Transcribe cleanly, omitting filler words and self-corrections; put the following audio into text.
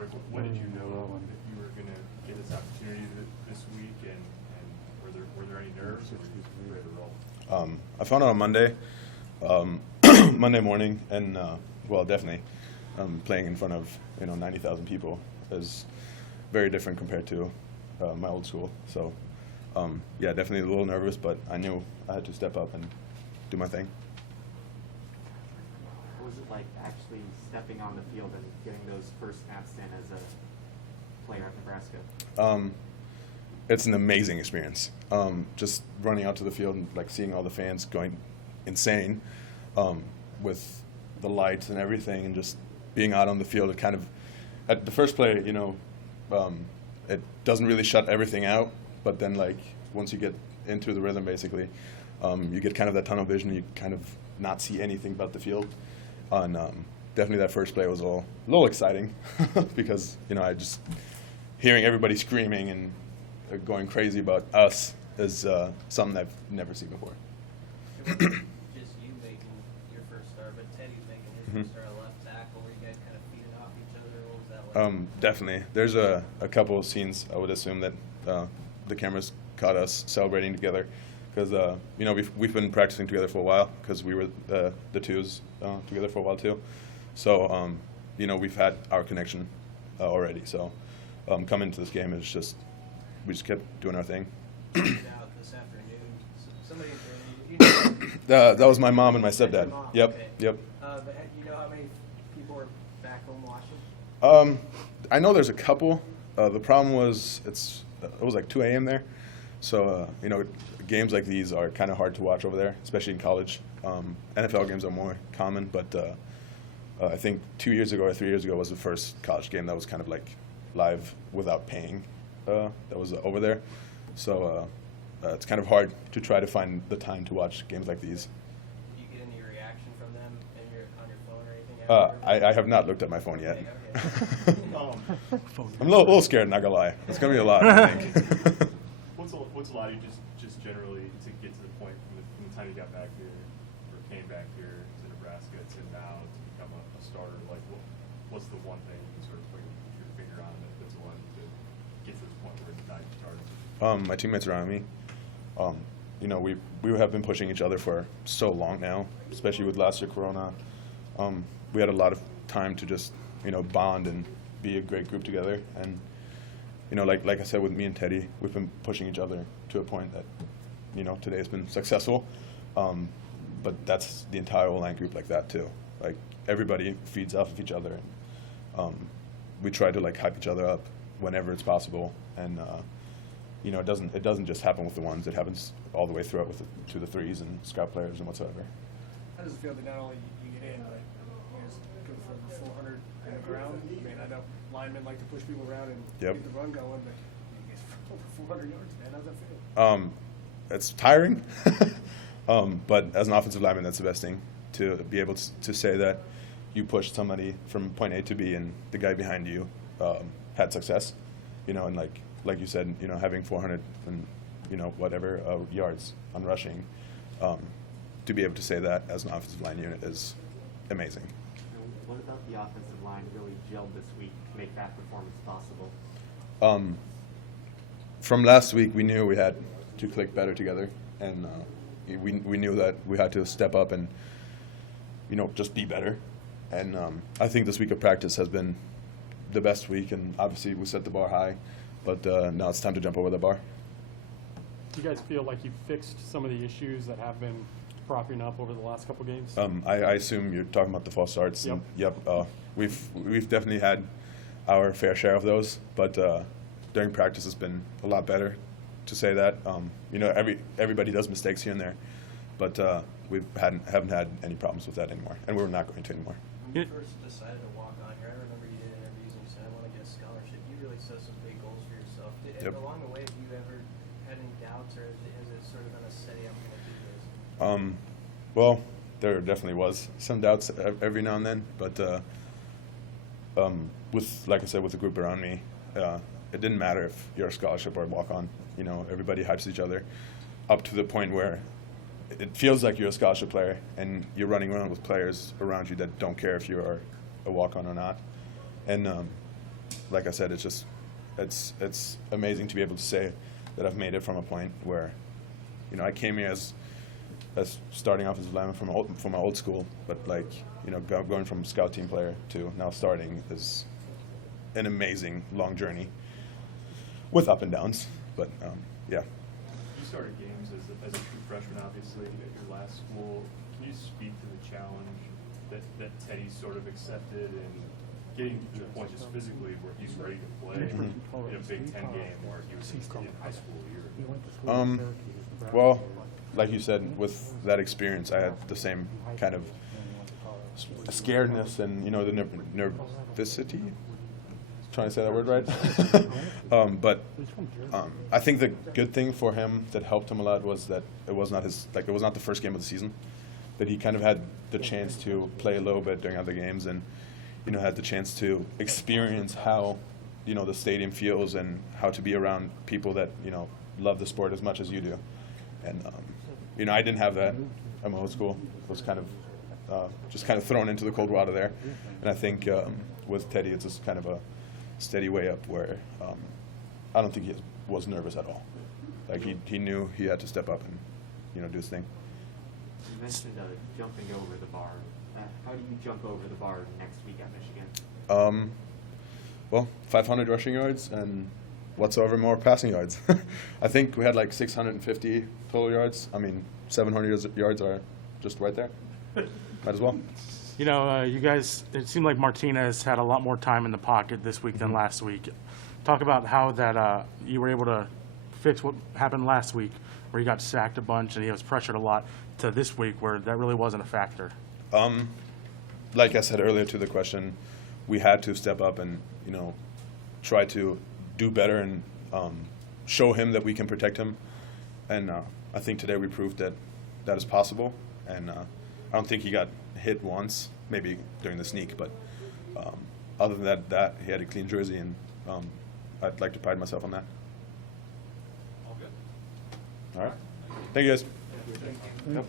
start, when did you know that you were going to get this opportunity this week, and were there any nerves, or were you ready to roll? I found out on Monday, Monday morning, and well, definitely playing in front of 90,000 people is very different compared to my old school. So yeah, definitely a little nervous, but I knew I had to step up and do my thing. What was it like actually stepping on the field and getting those first snaps in as a player at Nebraska? It's an amazing experience. Just running out to the field and seeing all the fans going insane with the lights and everything, and just being out on the field. It kind of, at the first play, it doesn't really shut everything out, but then once you get into the rhythm, basically, you get kind of that tunnel vision. You kind of not see anything but the field. And definitely that first play was a little exciting because I just hearing everybody screaming and going crazy about us is something I've never seen before. It wasn't just you making your first start, but Teddy's making his first start at left tackle. Were you guys kind of feeding off each other? What was that like? Definitely. There's a couple of scenes I would assume that the cameras caught us celebrating together because we've been practicing together for a while because we were the twos together for a while too. So we've had our connection already. So coming into this game, we just kept doing our thing. Out this afternoon, somebody that was my mom and my stepdad. Mom, Yep, okay. yep. But you know how many people are back home watching? I know there's a couple. The problem was it was 2 a.m. there, so games like these are kind of hard to watch over there, especially in college. NFL games are more common, but I think 2 years ago or 3 years ago was the first college game that was kind of live without paying. That was over there, so it's kind of hard to try to find the time to watch games like these. Did you get any reaction from them on your phone or anything? I have not looked at my phone yet. Okay. I'm a little scared, not gonna lie. It's gonna be a lot, I think. What's allowed you just generally to get to the point from the time you got back here or came back here to Nebraska to now to become a starter? What's the one thing you can sort of put your finger on that's allowed you to get to this point where it's not started? My teammates around me. We have been pushing each other for so long now, especially with last year Corona. We had a lot of time to just bond and be a great group together. And like I said, with me and Teddy, we've been pushing each other to a point that today has been successful. But that's the entire O-line group like that too. Everybody feeds off of each other. And, we try to hype each other up whenever it's possible. And it doesn't just happen with the ones. It happens all the way throughout with to the threes and scout players and whatsoever. How does it feel that not only you get in, but you guys go for over 400 in the ground? I mean, I know linemen like to push people around and get the run going, but you guys over 400 yards, man. How's that feel? It's tiring, but as an offensive lineman, that's the best thing, to be able to say that you pushed somebody from point A to B and the guy behind you had success, and like you said, having 400 and whatever yards on rushing, to be able to say that as an offensive line unit is amazing. What about the offensive line really gelled this week to make that performance possible? From last week, we knew we had to click better together, and we knew that we had to step up and just be better. And I think this week of practice has been the best week, and obviously we set the bar high, but now it's time to jump over the bar. Do you guys feel like you fixed some of the issues that have been propping up over the last couple games? I assume you're talking about the false starts. Yep. Yep. We've definitely had our fair share of those, but during practice it's been a lot better, to say that. Everybody does mistakes here and there, but we haven't had any problems with that anymore, and we're not going to anymore. When you first decided to walk on here, I remember you did interviews and you said, I want to get a scholarship. You really set some big goals for yourself. Yep. Along the way, have you ever had any doubts, or has it sort of been a steady, I'm going to do this? Well, there definitely was some doubts every now and then, but like I said, with the group around me, it didn't matter if you're a scholarship or a walk-on. Everybody hypes each other up to the point where it feels like you're a scholarship player and you're running around with players around you that don't care if you're a walk-on or not. And like I said, it's amazing to be able to say that I've made it from a point where, you know, I came here as starting off as a lineman from my old school, but like, you know, going from scout team player to now starting is an amazing long journey with up and downs. But yeah. You started games as a true freshman, obviously, at your last school. Can you speak to the challenge that Teddy sort of accepted and getting to the point just physically where he's ready to play in a Big Ten game where he was in high school a year ago? Well, like you said, with that experience, I had the same kind of scaredness and, you know, the nervosity. Trying to say that word right. But I think the good thing for him that helped him a lot was that it was not the first game of the season, that he kind of had the chance to play a little bit during other games and, you know, had the chance to experience how, you know, the stadium feels and how to be around people that, you know, love the sport as much as you do. And you know, I didn't have that at my old school. I was kind of just kind of thrown into the cold water there. And I think with Teddy, it's just kind of a steady way up where I don't think he was nervous at all. Like he knew he had to step up and, you know, do his thing. You mentioned jumping over the bar. How do you jump over the bar next week at Michigan? Well, 500 rushing yards and whatsoever more passing yards. I think we had like 650 total yards. I mean, 700 yards are just right there. Might as well. You know, you guys, it seemed like Martinez had a lot more time in the pocket this week than last week. Talk about how that you were able to fix what happened last week, where he got sacked a bunch and he was pressured a lot, to this week where that really wasn't a factor. Like I said earlier to the question, we had to step up and, you know, try to do better and show him that we can protect him. And I think today we proved that that is possible. And I don't think he got hit once, maybe during the sneak, but other than that, he had a clean jersey, and I'd like to pride myself on that. All good. All right. Thank you, guys. Yep.